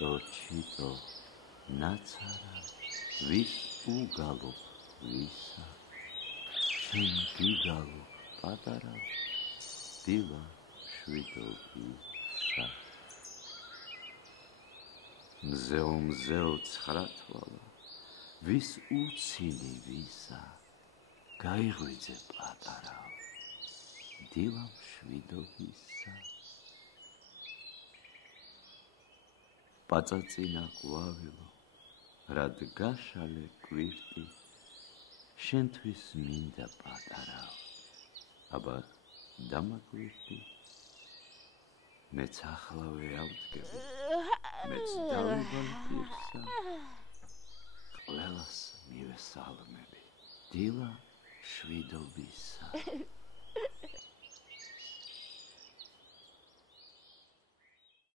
ჩიტო ნაცარა ვის უგალობ ვისა შენ გიგალობ პატარა დილა შვიდობისა მზეო ცხრათვალა ვის უცინი ვისა გაიღვიძე პატარა დილა შვიდობისა პაწაწინა ყვავილო რად გაშალე კვირტი შენთვის მინდა პატარა აბა დამაკვირდი მეც ახლავე ავდგები მეც დავიბალ პირსა ყველას მივესალმები დილა შვიდობისა